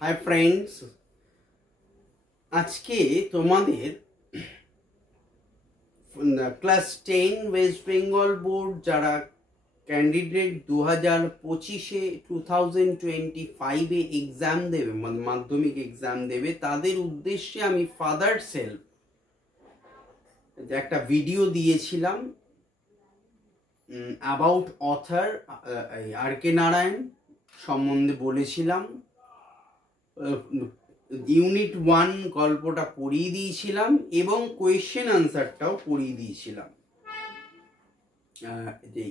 Hi friends, आज के तुम्हारे क्लास 10 वेस्ट बेंगल बोर्ड जरा कैंडिडेट 2025 एग्जाम देवे माध्यमिक एग्जाम देवे तादेर उद्देश्य आमी फादार सेल्फ एक भिडियो दिएछिलाम अबाउट ऑथर आर के नारायण सम्बन्धे बोलेछिलाम। यूनिट 1 गल्पटा पढ़िए दिएछिलाम एवं क्वेश्चन आंसरटाও पढ़िए दिएछिलाम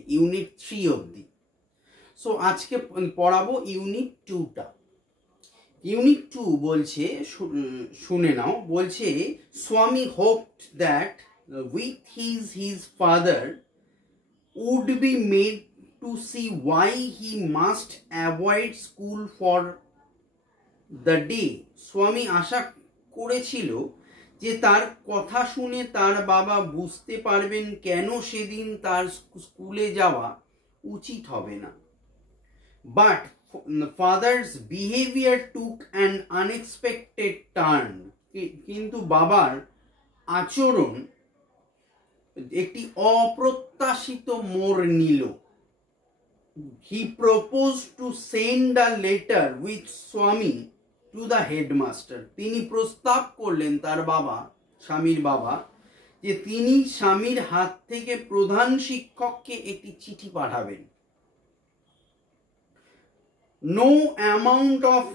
यूनिट 3 অবধি। सो आज के पढ़ाबो यूनिट 2 टा। यूनिट 2 बोलछे शुने नाओ, बोलछे स्वामी hoped that with his father would be made to see why he must avoid school for the day। स्वामी आशा करेछिलो जे तार कथा शुने तार बाबा बुझते पारबेन केनो सेदिन तार स्कूले जावा उचित होबे ना। But father's behavior took an unexpected turn। किन्तु बाबार आचरण एकटी अप्रत्याशित मोड़ निल। He proposed to send a letter with Swami to the headmaster। তিনি প্রস্তাব করলেন তার বাবা স্বামীর বাবা যে তিনি স্বামীর হাত থেকে প্রধান শিক্ষককে একটি চিঠি পাঠাবেন। No amount of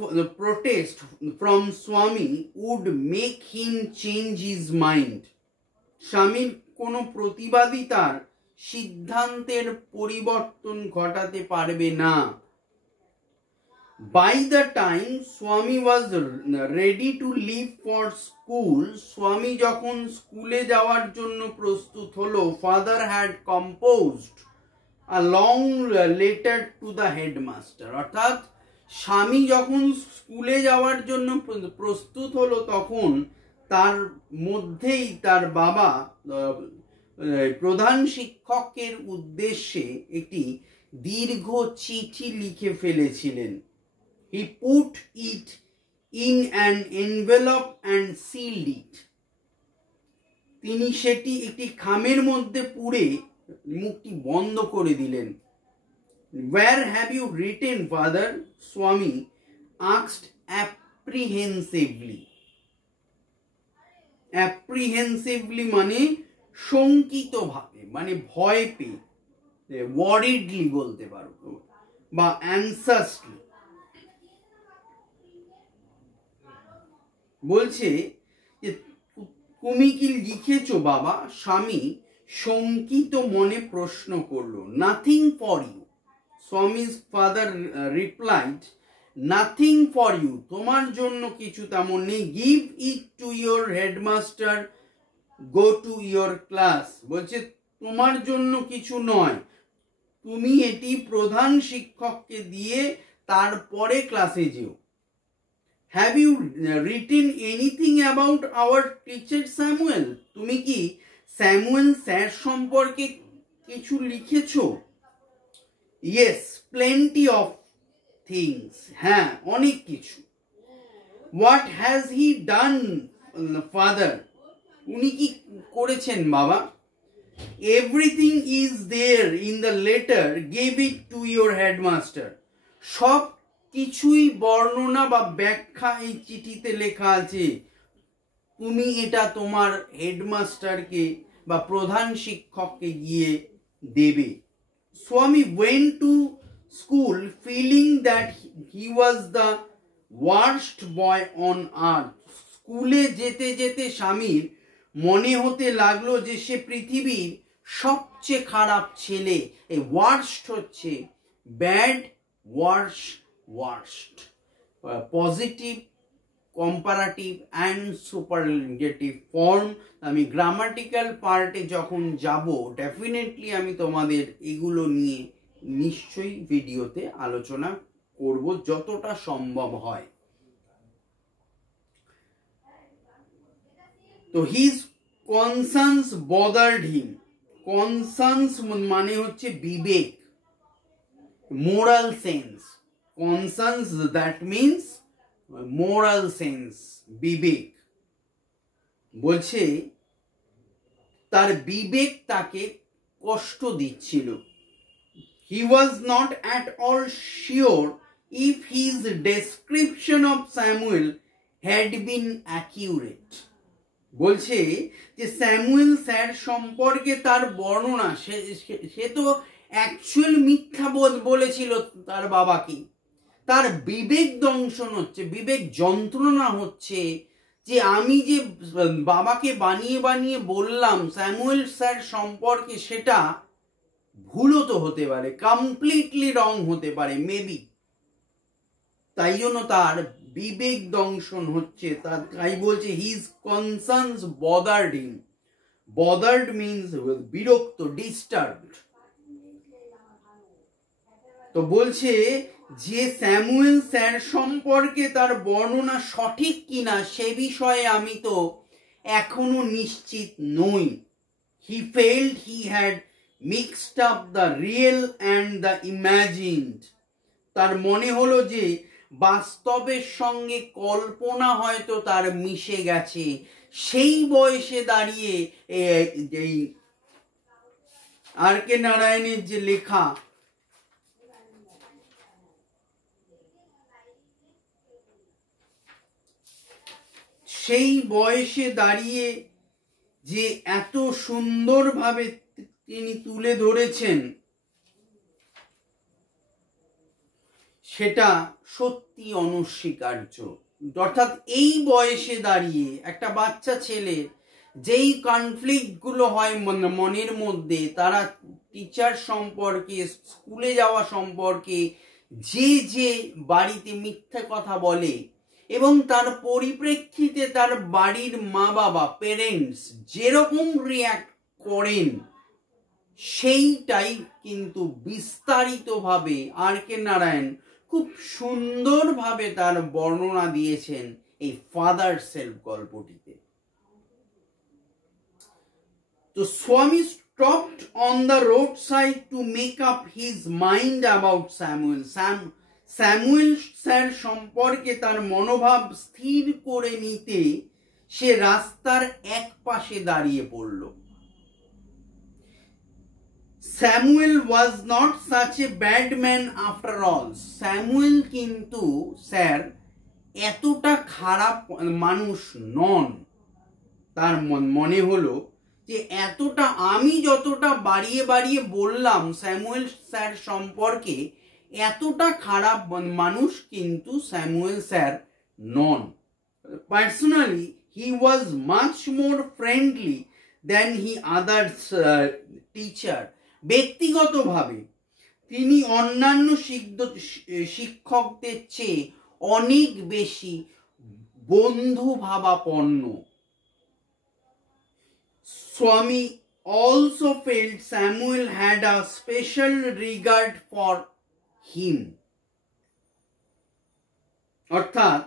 protest from Swami would make him change his mind। স্বামীর কোনো প্রতিবাদী তার সিদ্ধান্তের পরিবর্তন ঘটাতে পারবে না। By the time Swami was ready to leave for school, Swami যখন স্কুলে যাওয়ার জন্য প্রস্তুত হলো, father had composed a long letter to the headmaster। অর্থাৎ স্বামী যখন স্কুলে যাওয়ার জন্য প্রস্তুত হলো তখন তার মধ্যেই তার বাবা প্রধান শিক্ষকের উদ্দেশ্যে একটি দীর্ঘ চিঠি লিখে ফেলেছিলেন। He put it in an envelope and sealed it। তিনি সেটি একটি খামের মধ্যে পুরে মুখটি বন্ধ করে দিলেন। Where have you written, father? Swami asked apprehensively। apprehensively মানে শঙ্কিত ভাবে, মানে ভয় পেয়ে, ওয়ারিডলি বলতে পারো বা অ্যানসাসলি। বলছে যে তুমি কি লিখেছো বাবা? স্বামী শঙ্কিত মনে প্রশ্ন করলো। Nothing for you. স্বামীর father replied, nothing for you, তোমার জন্য কিছু তেমন নেই। Give it to your headmaster, go to your class. বলছে তোমার জন্য কিছু নয়, তুমি এটি প্রধান শিক্ষককে দিয়ে তারপরে ক্লাসে যেও। Have you written anything about our teacher Samuel? তুমি কি স্যামুয়েল স্যার সম্পর্কে কিছু লিখেছো? Yes, plenty of things. হ্যাঁ, অনেক কিছু। What has he done father? উনি কি করেছেন বাবা? Everything is there in the letter, give it to your headmaster. সব কিছুই বর্ণনা বা ব্যাখ্যা এই চিঠিতে লেখা আছে, তুমি এটা তোমার হেডমাস্টারকে বা প্রধান শিক্ষককে গিয়ে দেবে। স্বামী went to school feeling that he was the worst boy on earth। স্কুলে যেতে যেতে স্বামীর মনে হতে লাগলো যে সে পৃথিবীর সবচেয়ে খারাপ ছেলে। এই ওয়ার্স্ট হচ্ছে bad, worse, worst, positive, comparative and superlative form. আমি গ্রামাটিক্যাল পার্টে যখন যাব ডেফিনেটলি আমি তোমাদের এগুলো নিয়ে নিশ্চয়ই ভিডিওতে আলোচনা করব যতটা সম্ভব হয়। তো his concerns bothered him. Concerns মানে হচ্ছে বিবেক, moral sense. Concerns, that means moral sense, বিবেক। বলছে তার বিবেক তাকে কষ্ট দিচ্ছিল। He was not at all sure if his description of Samuel had been accurate. বলছে যে স্যামুয়েল স্যার সম্পর্কে তার বর্ণনা সে তো অ্যাকচুয়াল মিথ্যা বলেছিল তার বাবাকে। তার বিবেক দংশন হচ্ছে, বিবেক যন্ত্রণা হচ্ছে যে আমি যে বাবাকে বানিয়ে বানিয়ে বললাম স্যামুয়েল স্যার সম্পর্কে, সেটা ভুলও তো হতে পারে, কমপ্লিটলি রং হতে পারে মেবি। তাই জন্য তার বিবেক দংশন হচ্ছে। তাই বলছে হিজ কনসার্নস বদার্ড হিম। বদার্ড মিন্স বিরক্ত, ডিস্টার্বড। তো বলছে যে স্যামুয়েল স্যার সম্পর্কে তার বর্ণনা সঠিক কিনা সে বিষয়ে আমি তো এখনো নিশ্চিত নই। He felt he had mixed up the real and the imagined. তার মনে হলো যে বাস্তবের সঙ্গে কল্পনা হয়তো তার মিশে গেছে। সেই বয়সে দাঁড়িয়ে এই আর কে নারায়ণের যে লেখা, সেই বয়সে দাঁড়িয়ে যে এত সুন্দরভাবে তিনি তুলে ধরেছেন, সেটা সত্যি অনস্বীকার্য। অর্থাৎ এই বয়সে দাঁড়িয়ে একটা বাচ্চা ছেলে যেই কনফ্লিক্ট গুলো হয় মনের মধ্যে, তারা টিচার সম্পর্কে, স্কুলে যাওয়া সম্পর্কে, যে বাড়িতে মিথ্যে কথা বলে এবং তার পরিপ্রেক্ষিতে তার বাড়ির মা বাবা, পেরেন্টস যেরকম রিয়াক্ট করেন, সেইটাই কিন্তু বিস্তারিতভাবে আর কে নারায়ণ খুব সুন্দরভাবে তার বর্ণনা দিয়েছেন এই ফাদার সেলফ গল্পটিতে। তো স্বামী stopped on the roadside to make up his mind about Samuel. Samuel sir সম্পর্কে তার মনোভাব স্থির করে নিতে সে রাস্তার এক পাশে দাঁড়িয়ে পড়ল। Samuel was not such a bad man after all. Samuel কিন্তু স্যার এতটা খারাপ মানুষ নন। তার মনে হলো যে এতটা, আমি যতটা বাড়িয়ে বাড়িয়ে বললাম স্যামুয়েল স্যার সম্পর্কে, এতটা খারাপ মানুষ কিন্তু স্যামুয়েল স্যার নন। Personally he was much more friendly than he others teacher. ব্যক্তিগতভাবে তিনি অন্যান্য শিক্ষকদের চেয়ে অনেক বেশি বন্ধু ভাবাপন্ন। স্বামী also felt Samuel had a special regard for him. অর্থাৎ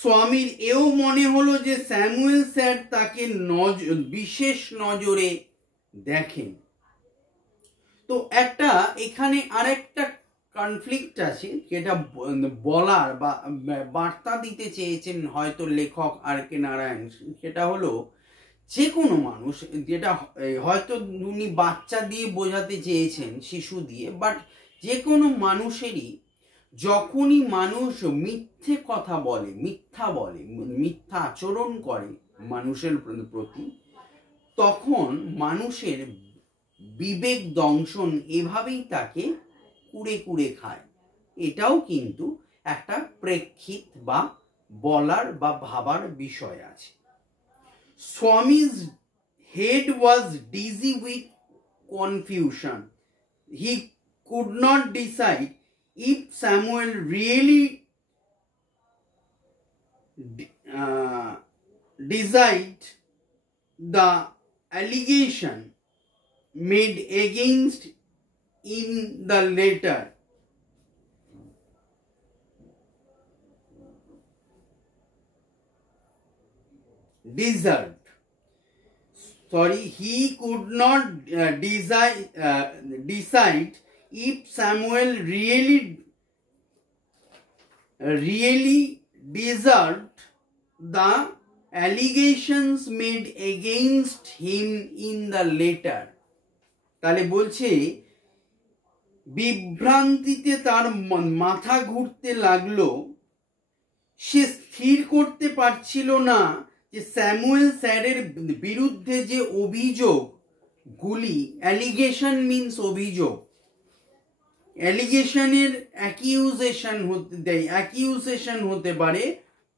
স্বামীর এও মনে হলো যে স্যামুয়েল স্যার তাকে বিশেষ নজরে দেখেন। তো একটা এখানে আরেকটা কনফ্লিক্ট আছে, যেটা বলার বা বার্তা দিতে চেয়েছেন হয়তো লেখক আর কে নারায়ণ। সেটা হলো যে কোনো মানুষ, যেটা হয়তো উনি বাচ্চা দিয়ে বোঝাতে চেয়েছেন, শিশু দিয়ে, বাট যে কোনো মানুষেরই যখনই মানুষ মিথ্যে কথা বলে, মিথ্যা আচরণ করে মানুষের প্রতি, তখন মানুষের বিবেক দংশন এভাবেই তাকে কুড়ে কুড়ে খায়। এটাও কিন্তু একটা প্রেক্ষিত বা বলার বা ভাবার বিষয় আছে। Swami's head was dizzy with confusion. He could not decide if Samuel really denied the allegation made against in the letter. He could not decide if Samuel really really deserved the allegations made against him in the letter. তাহলে বলছে বিভ্রান্তিতে তার মাথা ঘুরতে লাগলো, সে স্থির করতে পারছিল না যে স্যামুয়েল স্যারের বিরুদ্ধে যে অভিযোগগুলি, অ্যালিগেশন মিন্স অভিযোগ, অ্যালিগেশনের অ্যাকিউজেশন হতে পারে,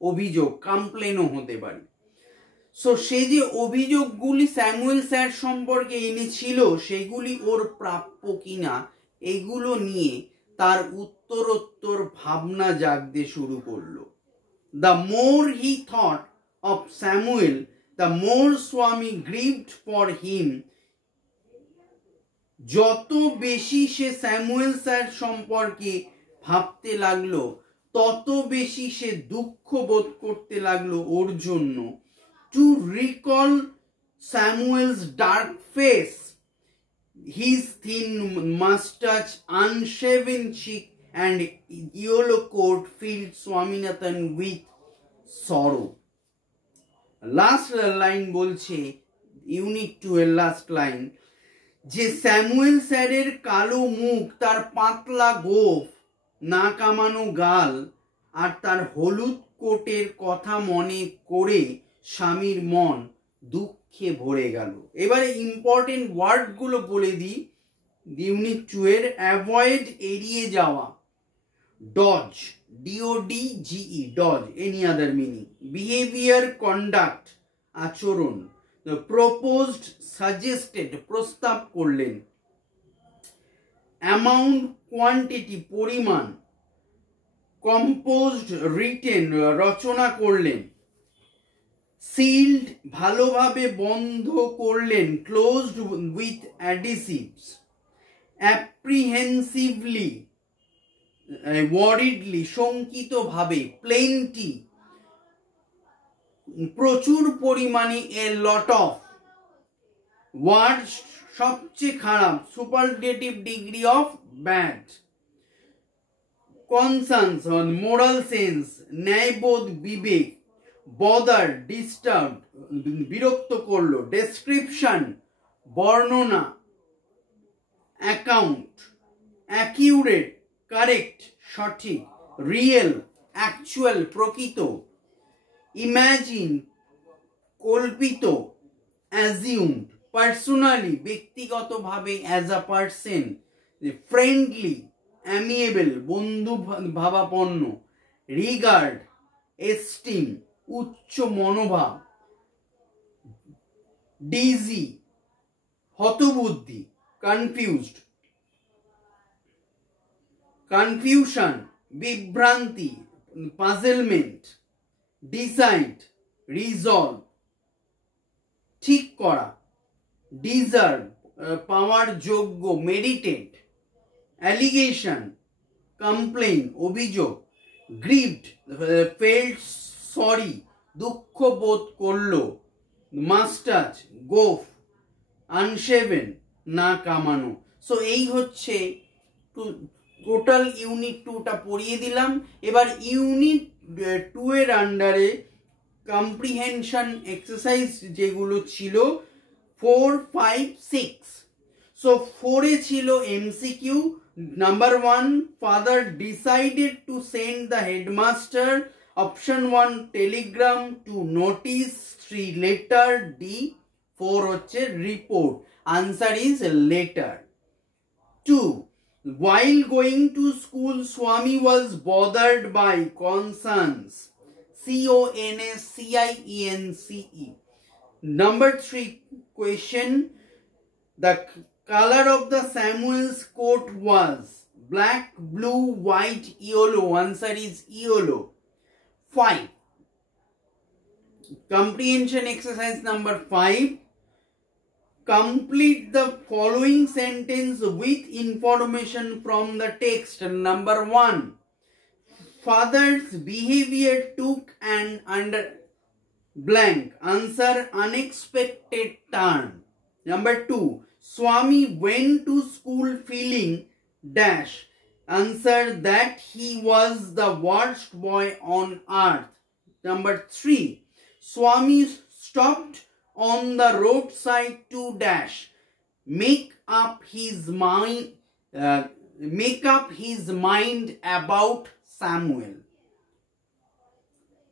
অভিযোগ কমপ্লেনও হতে পারে। সো সে যে অভিযোগগুলি স্যামুয়েল স্যার সম্পর্কে এনেছিল সেগুলি ওর প্রাপ্য কিনা, এগুলো নিয়ে তার উত্তরোত্তর ভাবনা জাগতে শুরু করলো। The more he thought of Samuel, the more Swami grieved for him. যত বেশি সে স্যামুয়েল স্যার সম্পর্কে ভাবতে লাগলো, তত বেশি সে দুঃখ বোধ করতে লাগলো ওর জন্য। To recall Samuel's dark face, his thin mustache, unshaven cheek, and yellow coat filled Swaminathan with sorrow. Last line বলছে, ইউনিট 2 এর লাস্ট লাইন, যে স্যামুয়েল স্যারের কালো মুখ, তার পাতলা গোঁফ, না কামানো গাল আর তার হলুদ কোটের কথা মনে করে স্বামীর মন দুঃখে ভরে গেল। এবারে ইম্পর্টেন্ট ওয়ার্ডগুলো বলে দিই ইউনিট 2 এর। অ্যাভয়েড, এড়িয়ে যাওয়া, dodge, DODGE, dodge, any other meaning. Behaviour, conduct, আচরণ। প্রপোজড, সাজেস্টেড, প্রস্তাব করলেন। অ্যামাউন্ট, কোয়ান্টিটি, পরিমাণ। কম্পোজড, রিটেন, রচনা করলেন। সিল্ড, ভালোভাবে বন্ধ করলেন, closed with adhesives. Apprehensively, worriedly, শঙ্কিতভাবে। প্লেন্টি, প্রচুর পরিমাণে, এ লট অফ। ওয়ার্ড, সবচেয়ে খারাপ, superlative degree of bad. Concerns, moral sense, ন্যায়বোধ, বিবেক। বদার, ডিস্টার্ব, বিরক্ত করলো। ডেসক্রিপশন, বর্ণনা। অ্যাকাউন্ট, অ্যাকিউরেট, কারেক্ট, সঠিক। রিয়েল, অ্যাকচুয়াল, প্রকৃত। ইমাজিন, কল্পিত। অ্যাজিউমড, পার্সোনালি, ব্যক্তিগতভাবে, অ্যাজ আ পার্সন। ফ্রেন্ডলি, অ্যামিয়েবল, বন্ধু ভাবাপন্ন। রিগার্ড, এস্টিম, উচ্চ মনোভাব। ডিজি, হতবুদ্ধি, কনফিউজড। কনফিউশন, বিভ্রান্তি, পাজলমেন্ট। ডিসাইড, রিজলভ, ঠিক করা। ডিজার্ভ, পাওয়ার যোগ্য, মেরিটেড। অ্যালিগেশন, কমপ্লেন, অভিযোগ। গ্রিভড, ফেল্ট সরি, দুঃখ বোধ করলো। মাস্টাচ, গোফ। আনশেভেন, না কামানো। সো এই হচ্ছে টোটাল ইউনিট 2টা পড়িয়ে দিলাম। এবার ইউনিট 2 এর আন্ডারে কম্প্রিহেনশন এক্সারসাইজ যেগুলো ছিল 4, 5, 6। সো 4 এ ছিল MCQ. Number 1, father decided to send the headmaster. Option 1, Telegram. 2, notice. 3, letter. D 4 হচ্ছে report. Answer is letter. 2, while going to school, Swami was bothered by concerns. CONSCIENCE. Number 3 question, the color of the Samuel's coat was black, blue, white, yellow. Answer is yellow. 5, comprehension exercise number 5. Complete the following sentence with information from the text. Number 1, father's behavior took an under blank. Answer, unexpected turn. Number 2, Swami went to school feeling dash. answered that he was the worst boy on earth. Number 3, Swami stopped on the roadside to dash make up his mind about Samuel.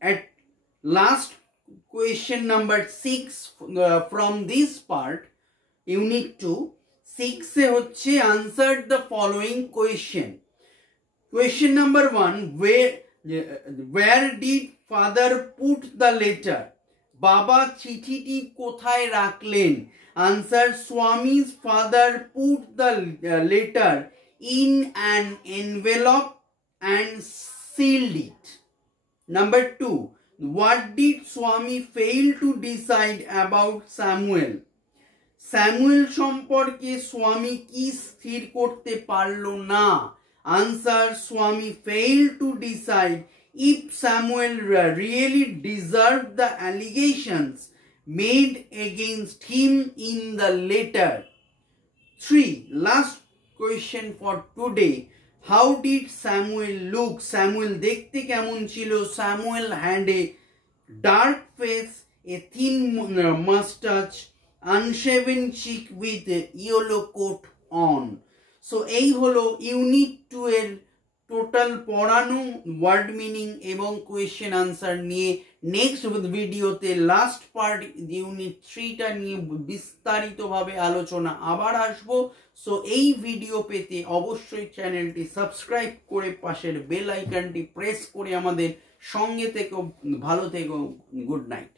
At last, question number 6 from this part, unit 2, 6 এ হচ্ছে answered the following question. Question number 1, where did father put the letter? বাবা চিঠিটি কোথায় রাখলেন? Answer, Swami's father put the letter in an envelope and sealed it. Number 2, what did Swami fail to decide about Samuel? Samuel সম্পর্কে স্বামী কি স্থির করতে পারল না? Answer, Swami failed to decide if Samuel really deserved the allegations made against him in the letter. 3, last question for today. How did Samuel look? Samuel দেখতে কেমন ছিল? Samuel had a dark face, a thin mustache, unshaven cheek with a yellow coat on. So এই হলো unit 2 এর total পড়ানো word meaning এবং question answer নিয়ে। Next ভিডিওতে লাস্ট পার্ট ইউনিট 3টা নিয়ে বিস্তারিতভাবে আলোচনা আবার আসবো। সো এই ভিডিও পেতে অবশ্যই চ্যানেলটি সাবস্ক্রাইব করে পাশের বেল আইকনটি প্রেস করে আমাদের সঙ্গে থেকো। ভালো থেকো। Good night.